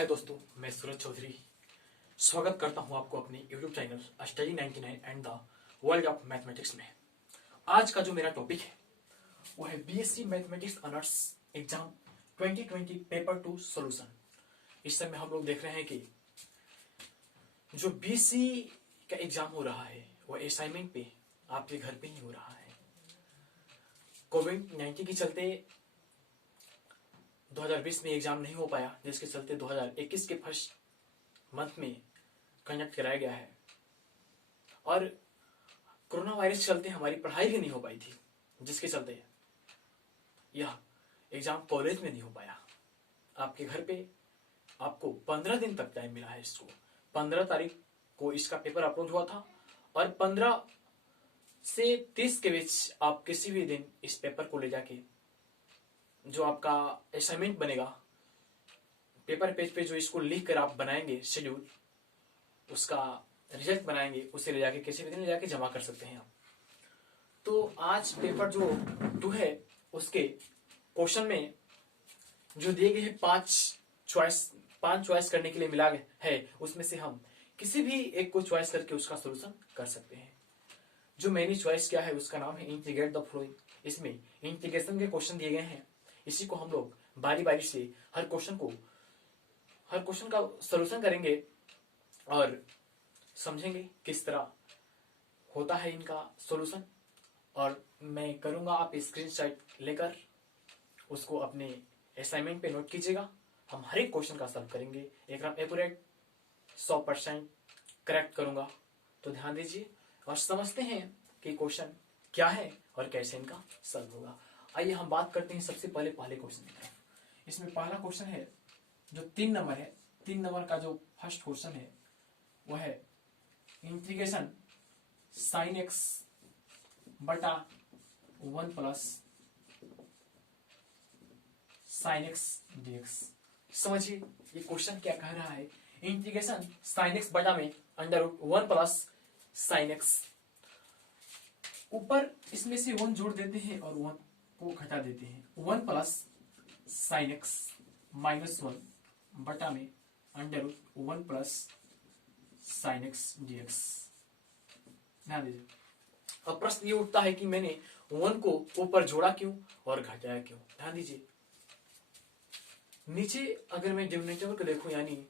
हाय दोस्तों, मैं सूरज चौधरी स्वागत करता हूं आपको अपने YouTube channel study 99 and the world of mathematics में। आज का जो मेरा टॉपिक है वो है BSc mathematics honours exam 2020 paper 2 solution. इस समय हम लोग देख रहे हैं कि जो बीएससी का एग्जाम हो रहा है वो असाइनमेंट पे आपके घर पे ही हो रहा है। कोविड-19 के चलते 2020 में एग्जाम नहीं हो पाया, जिसके चलते 2021 के फर्स्ट मंथ में कंडक्ट कराया गया है। और कोरोना वायरस के चलते हमारी पढ़ाई भी नहीं हो पाई थी, जिसके चलते यह एग्जाम कॉलेज में नहीं हो पाया। आपके घर पे आपको 15 दिन तक टाइम मिला है। इसको 15 तारीख को इसका पेपर अपलोड हुआ था और 15 से 30 के बीच आप किसी भी दिन इस पेपर को ले जाके जो आपका असाइनमेंट बनेगा पेपर पेज पे, जो इसको लिख कर आप बनाएंगे शेड्यूल, उसका रिजल्ट बनाएंगे, उसे ले जाके किसी भी दिन ले जाके जमा कर सकते हैं आप। तो आज पेपर जो 2 है उसके क्वेश्चन में जो दिए गए हैं 5 चॉइस करने के लिए मिला है, उसमें से हम किसी भी एक को चॉइस करके उसका सोल्यूशन कर सकते हैं। जो मैंने चॉइस किया है उसका नाम है इंटीग्रेट द फ्लोइंग। इसमें इंटीग्रेशन के क्वेश्चन दिए गए हैं, इसी को हम लोग बारी बारी से हर क्वेश्चन का सॉल्यूशन करेंगे और समझेंगे किस तरह होता है इनका सॉल्यूशन। और मैं करूंगा, आप स्क्रीनशॉट लेकर उसको अपने असाइनमेंट पे नोट कीजिएगा। हम हर एक क्वेश्चन का सॉल्व करेंगे, एकदम एक्यूरेट 100% करेक्ट करूंगा। तो ध्यान दीजिए और समझते हैं कि क्वेश्चन क्या है और कैसे इनका सॉल्व होगा। आइए हम बात करते हैं सबसे पहले क्वेश्चन की तरफ। इसमें पहला क्वेश्चन है जो 3 नंबर है। 3 नंबर का जो फर्स्ट क्वेश्चन है वह है इंटीग्रेशन साइन एक्स बटा 1 प्लस साइन एक्स dx। समझिए ये क्वेश्चन क्या कह रहा है। इंटीग्रेशन साइन एक्स बटा में under root 1 plus sine x, ऊपर इसमें से 1 जोड़ देते हैं और 1 को घटा देते हैं। 1 प्लस साइन एक्स माइनस 1 बटा में under root 1 plus sine x dx। ध्यान दीजिए, अब प्रश्न ये उठता है कि मैंने 1 को ऊपर जोड़ा क्यों और घटाया क्यों। ध्यान दीजिए, नीचे अगर मैं डिनोमिनेटर को देखूं यानी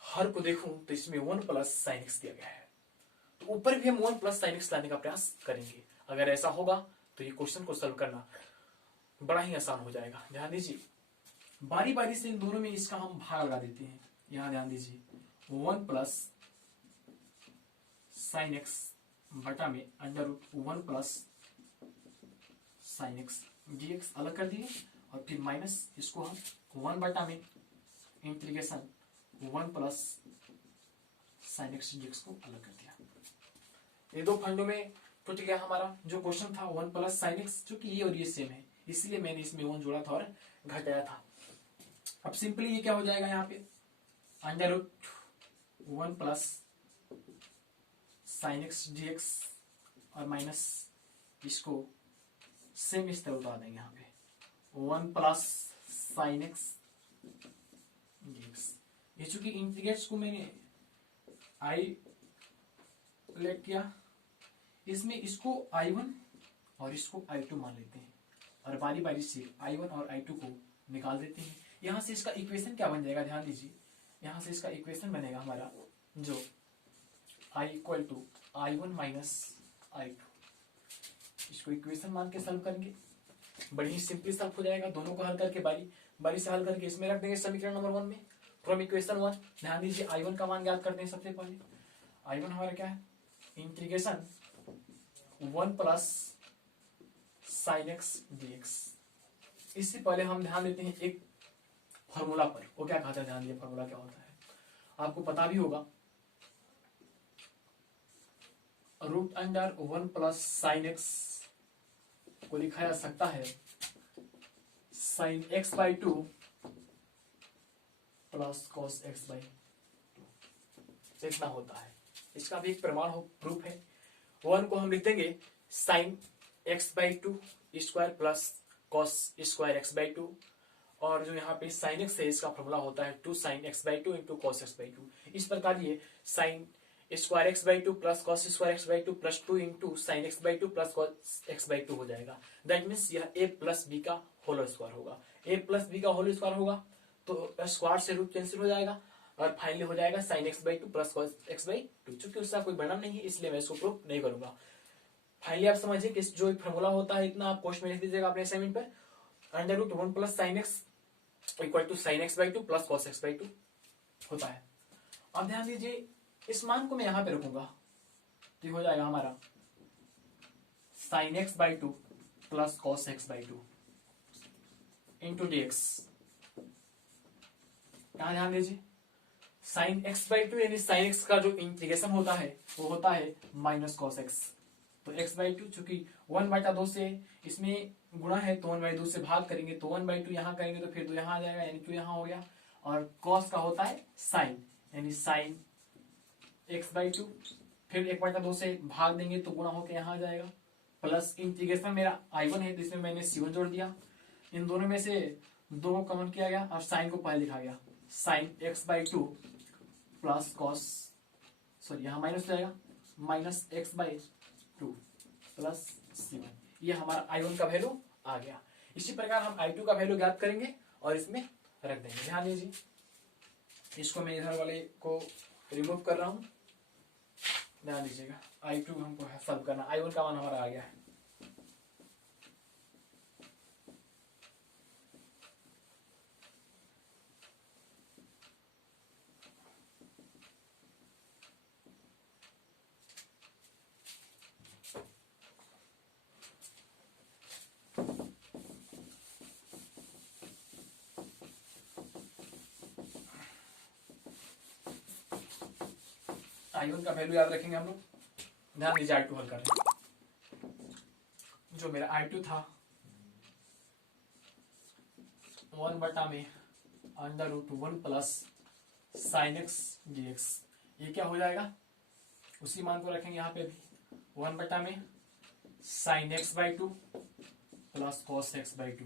हर को देखूं तो इसमें 1 प्लस साइन एक्स दिया गया है, तो ऊपर भी हम 1 प्लस साइन एक्स लाने का प्रयास करेंगे। अगर ऐसा होगा तो ये क्वेश्चन को सॉल्व करना बड़ा ही आसान हो जाएगा। ध्यान दीजिए, बारी बारी से इन दोनों में इसका हम भाग लगा देते हैं। यहां ध्यान दीजिए, 1 प्लस साइन एक्स बटा में under root 1 plus sine x dx अलग कर दिए और फिर माइनस इसको हम 1 बटा में integration 1 plus sine x dx को अलग कर दिया। ये दो खंडों में टूट गया हमारा जो क्वेश्चन था 1 प्लस साइन एक्स, जो कि ये और ये सेम है, इसलिए मैंने इसमें 1 जोड़ा था और घटाया था। अब सिंपली ये क्या हो जाएगा, यहाँ पे under root 1 plus sine x dx और माइनस इसको सेम इस तरह उतार देंगे। यहाँ पे 1 प्लस साइन एक्स dx। ये चूंकि इंटीग्रेट्स को मैंने आई लेट किया, इसमें इसको I1 और इसको I2 मान लेते हैं और बारी बारी से I1 और I2 को निकाल देते हैं। यहां से इसका इक्वेशन क्या बन जाएगा, ध्यान दीजिए, यहां से इसका इक्वेशन बनेगा हमारा जो I equal to I1 minus I2। इसको इक्वेशन मान के सॉल्व करेंगे, बड़ी ही सिंपली सॉल्व हो जाएगा। दोनों को हल करके बारी बारी से हल करके इसमें रख देंगे समीकरण नंबर 1 में फ्रॉम इक्वेशन 1। ध्यान दीजिए, I1 का मान ज्ञात करते हैं। सबसे पहले I1 हमारा क्या है, integration 1 plus sine x dx। इससे पहले हम ध्यान देते हैं एक फॉर्मूला पर, वो क्या कहता है, ध्यान दिए फॉर्मूला क्या होता है आपको पता भी होगा। Root under 1 plus sine x को लिखा जा सकता है sine x by 2 plus cos x by 2। इतना होता है, इसका भी एक प्रमाण हो, प्रूफ है। 1 को हम लिख देंगे sign x by 2 square plus cos square x by 2 और जो यहाँ पे साइन एक्स है इसका फॉर्मूला होता है 2 sin x by two into cos x by to. इस प्रकार ये sine square x by two plus cos square x by two plus 2 into sine x by two plus cos x by to हो जाएगा। That means यह a plus B का whole square होगा। a plus B का whole square होगा तो square से root cancel हो जाएगा और फाइनली हो जाएगा sign x by two plus cos x by to. चूंकि उसका कोई वर्णन नहीं है इसलिए मैं इसको प्रूफ नहीं करूंगा। फाइनली आप समझिए कि जो फॉर्मूला होता है इतना आप क्वेश्चन में लिख दीजिएगा अपने असाइनमेंट पर। Under root 1 plus sine x equal to sine x by two plus cos x by two होता है। अब ध्यान दीजिए इस मान को मैं यहां पे रखूंगा तो हो जाएगा हमारा sine x by two plus cos x by two into d x. यहां ध्यान दीजिए साइन एक्स बाई टू यानी साइन एक्स का जो इंटीग्रेशन होता है वो होता है माइनस कॉस एक्स। तो एक्स बाई टू चूंकि 1/2 से इसमें गुणा है तो 1/2 से भाग करेंगे तो 1/2 यहाँ करेंगे तो फिर 2 यहाँ आ जाएगा यानी कि यहाँ हो गया। और कॉस का होता है साइन यानी साइन एक्स बाई टू फिर 1/2 से भाग देंगे तो गुणा होकर यहाँ आ जाएगा प्लस इंटीग्रेशन मेरा I1 है तो इसमें मैंने C1 जोड़ दिया। इन दोनों में से 2 को कॉमन किया गया और साइन को पहले लिखा गया sign x by two plus cos sorry यहाँ माइनस हो जाएगा minus x by two plus C1। ये हमारा I1 का वैल्यू आ गया। इसी प्रकार हम I2 का वैल्यू ज्ञात करेंगे और इसमें रख देंगे। ध्यान दीजिए इसको मैं इधर वाले को रिमूव कर रहा हूं। ध्यान दीजिएगा I2 हमको सॉल्व करना, I1 का मान हमारा आ गया है। I1 का वैल्यू याद रखेंगे हम लोग। ध्यान दीजिए I2 हल कर रहे हैं। जो मेरा I2 था 1 में under root 1 plus sine x D x, ये क्या हो जाएगा उसी मान को रखेंगे यहाँ पे भी 1 में sign x by two plus cos x by two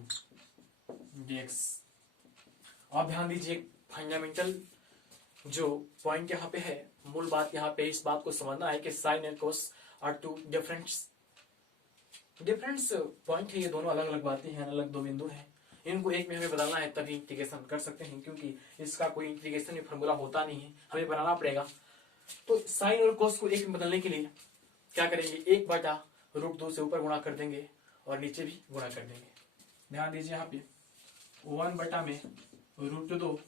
d x. अब ध्यान दीजिए फंडामेंटल जो पॉइंट यहाँ पे है, मूल बात यहाँ पे इस बात को समझना है कि sine and cos are two different point है। ये दोनों अलग अलग बातें हैं, अलग दो बिंदु हैं। इनको एक में हमें बदलना है तभी इंटीग्रेशन कर सकते हैं, क्योंकि इसका कोई इंटीग्रेशन में फॉर्मूला होता नहीं है, हमें बनाना पड़ेगा। तो साइन और कोस को एक में बदलने के लिए क्या करेंगे 1/√2 से ऊपर गुणा कर देंगे और नीचे भी गुणा कर देंगे। ध्यान दीजिए यहाँ पे 1 में √2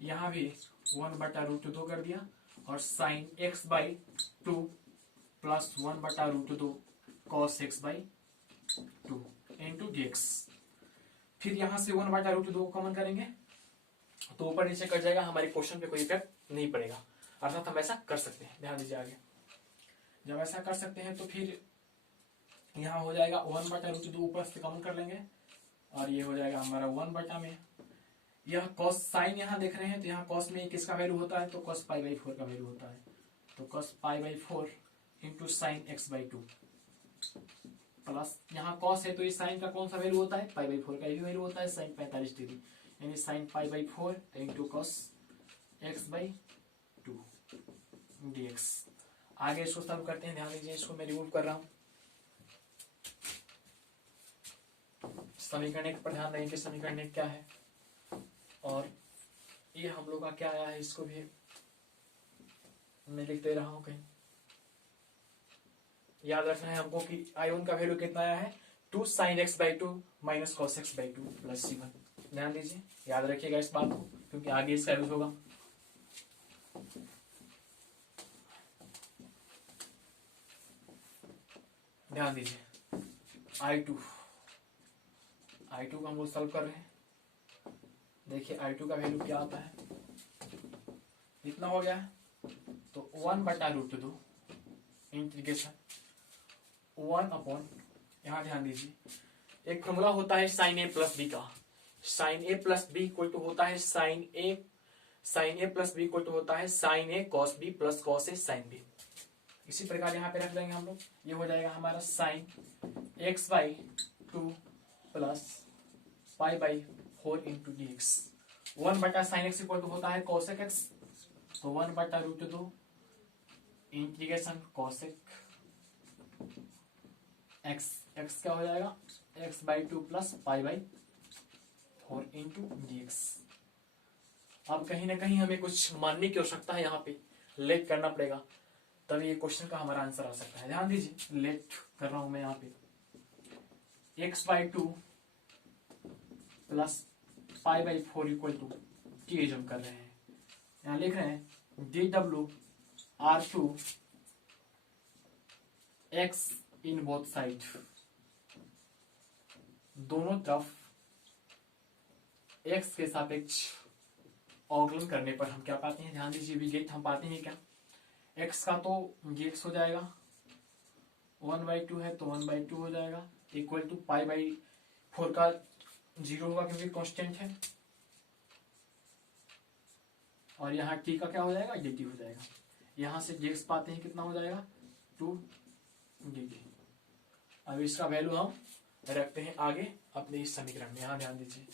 यहाँ भी 1/√2 कर दिया और sign x by two plus 1/√2 cos x by two into d x. फिर यहां से 1/√2 को कॉमन करेंगे तो ऊपर नीचे कट जाएगा, हमारे क्वेश्चन पे कोई इफेक्ट नहीं पड़ेगा, अर्थात हम ऐसा कर सकते हैं। ध्यान दीजिए आगे जब ऐसा कर सकते हैं तो फिर यहाँ हो जाएगा 1/√2 ऊपर से कॉमन कर लेंगे और ये हो जाएगा हमारा 1 में यह कॉस साइन यहाँ देख रहे हैं तो यहाँ कॉस में किसका वैल्यू होता है तो कॉस π/4 का वैल्यू होता है। तो cos π/4 into sine x by two plus यहाँ कॉस है तो इस साइन का कौन सा वैल्यू होता है π/4 का ही वैल्यू होता है साइन 45 डिग्री यानी sine π/4 into cos x by two d x. आगे इसको सॉल्व करते हैं। ध्यान दीजिए इसको मैं रिमूव कर रहा हूँ। समीकरण पर ध्यान देंगे समीकरण क्या है और ये हम लोग का क्या आया है इसको भी मैं लिख दे रहा हूं। कहीं याद रखना है हमको कि I1 का वैल्यू कितना आया है 2 sin x by two minus cos x by two plus C1। ध्यान दीजिए याद रखिएगा इस बात को क्योंकि आगे इसका यूज होगा। ध्यान दीजिए I2 का हम लोग सॉल्व कर रहे हैं। देखिए I2 का वैल्यू क्या आता है, इतना हो गया है तो 1/√2 इंटीग्रेशन 1 यहाँ ध्यान दीजिए एक फॉर्मूला होता है साइन ए प्लस बी का। Sine A plus B equal to होता है sine A plus B equal to होता है sine A cos B plus cos A sine B. इसी प्रकार यहाँ पे रख देंगे हम लोग, ये हो जाएगा हमारा sine x by two plus π/4 4 into d x. 1/sin x equal to होता है cosec x, तो 1/√2 इंटीग्रेशन cosec x। x क्या हो जाएगा, x/2 plus π/4 into d x. अब कहीं ना कहीं हमें कुछ मानने की आवश्यकता है, यहाँ पे लेट करना पड़ेगा, तभी ये क्वेश्चन का हमारा आंसर आ सकता है। ध्यान दीजिए, लेट कर रहा हूं मैं यहाँ पे। x/2 plus π/4 equal to T हम कर रहे हैं, यहाँ लिख रहे हैं dw/r2 x in both side, दोनों तरफ x के सापेक्ष अवकलन करने पर हम क्या पाते हैं, ध्यान दीजिए, विगेट हम पाते हैं क्या, x का तो dx हो जाएगा, 1/2 है तो 1/2 हो जाएगा, इक्वल टू π/4 का 0 होगा क्योंकि कांस्टेंट है, और यहाँ t का क्या हो जाएगा, dt हो जाएगा। यहाँ से dx पाते हैं कितना हो जाएगा, 2 dt। अब इसका वैल्यू हम रखते हैं आगे अपने इस समीकरण में। यहाँ ध्यान दीजिए,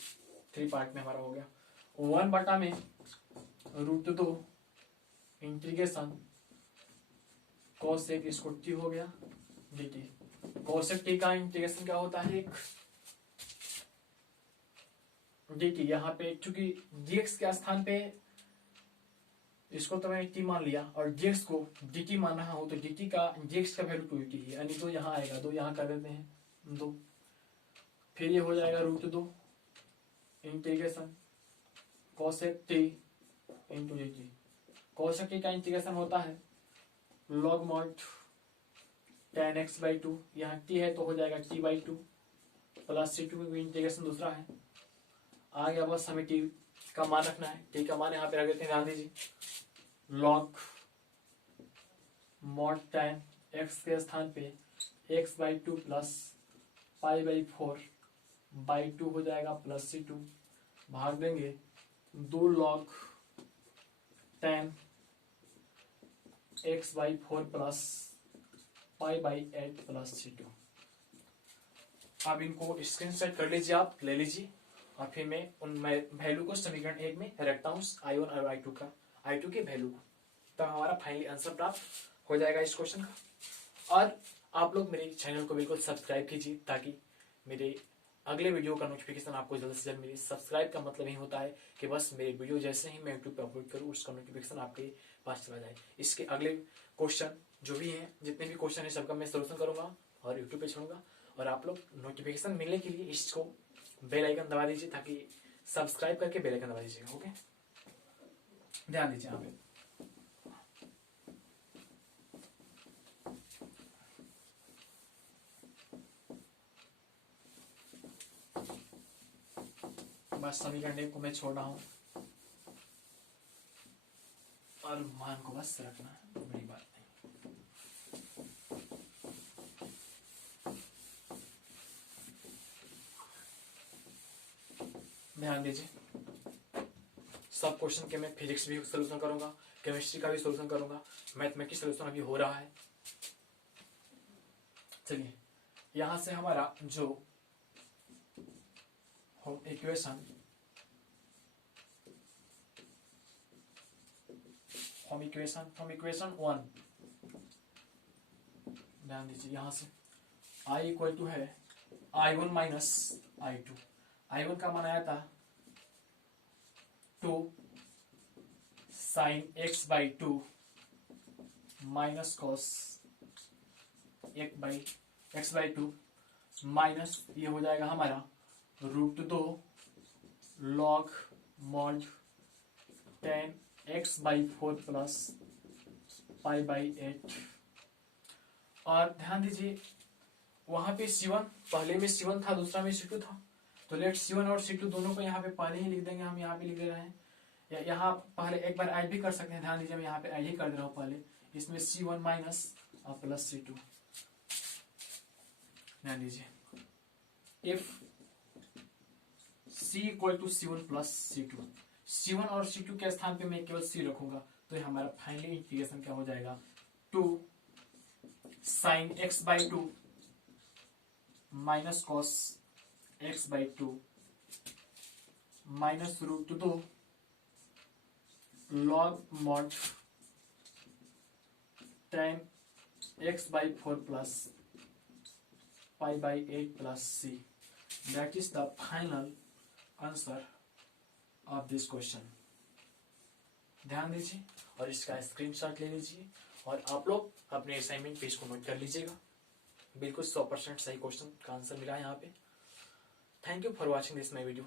3 पार्ट में हमारा हो गया। 1/√2 इंटीग्रेशन cosec इसको t हो गया dt। cosec t का इंटीग्रेशन क्या होता है, एक dt। यहाँ पे चूंकि dx के स्थान पे इसको तो मैंने t मान लिया और dx को dt मान रहा हूं, तो dt का dx का वैल्यू 2t है, यानी 2 यहाँ आएगा, 2 यहाँ कर देते हैं 2, फिर ये हो जाएगा √2 integration cosec t into dt। cosec t का इंटीग्रेशन होता है log mod tan x/2, यहाँ t है तो हो जाएगा t/2 प्लस c2 का इंटीग्रेशन दूसरा है। आ गया, बस हमें t का मान रखना है, t का मान यहाँ पे रख देते हैं। ध्यान दीजिए, log mod tan x के स्थान पे x/2 प्लस π/4/2 हो जाएगा प्लस c2, भाग देंगे 2 log tan x/4 plus π/8 plus c2। अब इनको स्क्रीनशॉट कर लीजिए, आप ले लीजिए, और फिर मैं उन वैल्यू को समीकरण 1 में रखता हूँ, I1 और I2 के वैल्यू को, तब हमारा फाइनली आंसर प्राप्त हो जाएगा इस क्वेश्चन का। और आप लोग मेरे चैनल को बिल्कुल सब्सक्राइब कीजिए, ताकि मेरे अगले वीडियो का नोटिफिकेशन आपको जल्द से जल्द मिले। सब्सक्राइब का मतलब ही होता है कि बस मेरे वीडियो जैसे ही मैं यूट्यूब पे अपलोड करूँ, उसका नोटिफिकेशन आपके पास चला जाए। इसके अगले क्वेश्चन जो भी हैं, जितने भी क्वेश्चन है, सबका मैं सोल्यूशन करूंगा और यूट्यूब पे छोड़ूंगा, और आप लोग नोटिफिकेशन मिलने के लिए इसको बेल आइकन दबा दीजिए, ताकि सब्सक्राइब करके बेल आइकन दबा दीजिएगा। ओके, ध्यान दीजिए यहाँ पे। बस समीकरण 1 को मैं छोड़ रहा हूं और मान को बस रखना है, बड़ी बात नहीं। ध्यान दीजिए, सब क्वेश्चन के मैं फिजिक्स भी सोल्यूशन करूंगा, केमिस्ट्री का भी सोल्यूशन करूंगा, मैथमेटिक्स सोल्यूशन अभी हो रहा है। चलिए, यहां से हमारा जो इक्वेशन फ्रॉम इक्वेशन 1, ध्यान दीजिए, यहां से I इक्वल टू है I1 माइनस I2। I1 का मान आया था 2 sin x/2 minus cos x/2 minus ये हो जाएगा हमारा √2 log mod tan x/4 plus π/8। और ध्यान दीजिए, वहां पे C1, पहले में C1 था, दूसरा में C2 था, तो लेट C1 और C2 दोनों को यहाँ पे पहले ही लिख देंगे। हम यहाँ पे लिख दे रहे हैं, या यहाँ पहले एक बार ऐड भी कर सकते हैं। ध्यान दीजिए, मैं यहाँ पे ऐड ही कर दे रहा हूँ पहले, इसमें C1 माइनस और प्लस C2। ध्यान दीजिए, if C equal to C1 plus C2, C1 और C2 के स्थान पे मैं केवल C रखूंगा, तो हमारा फाइनली इंटीग्रेशन क्या हो जाएगा, 2 sin x/2 minus cos x/2 minus root 2 log mod tan x/4 plus π/8 plus c। That is the final answer of this question. ध्यान दीजिए और इसका स्क्रीनशॉट ले लीजिए और आप लोग अपने असाइनमेंट पेज को नोट कर लीजिएगा। बिल्कुल 100% सही क्वेश्चन का आंसर मिला है यहाँ पे। Thank you for watching this my video.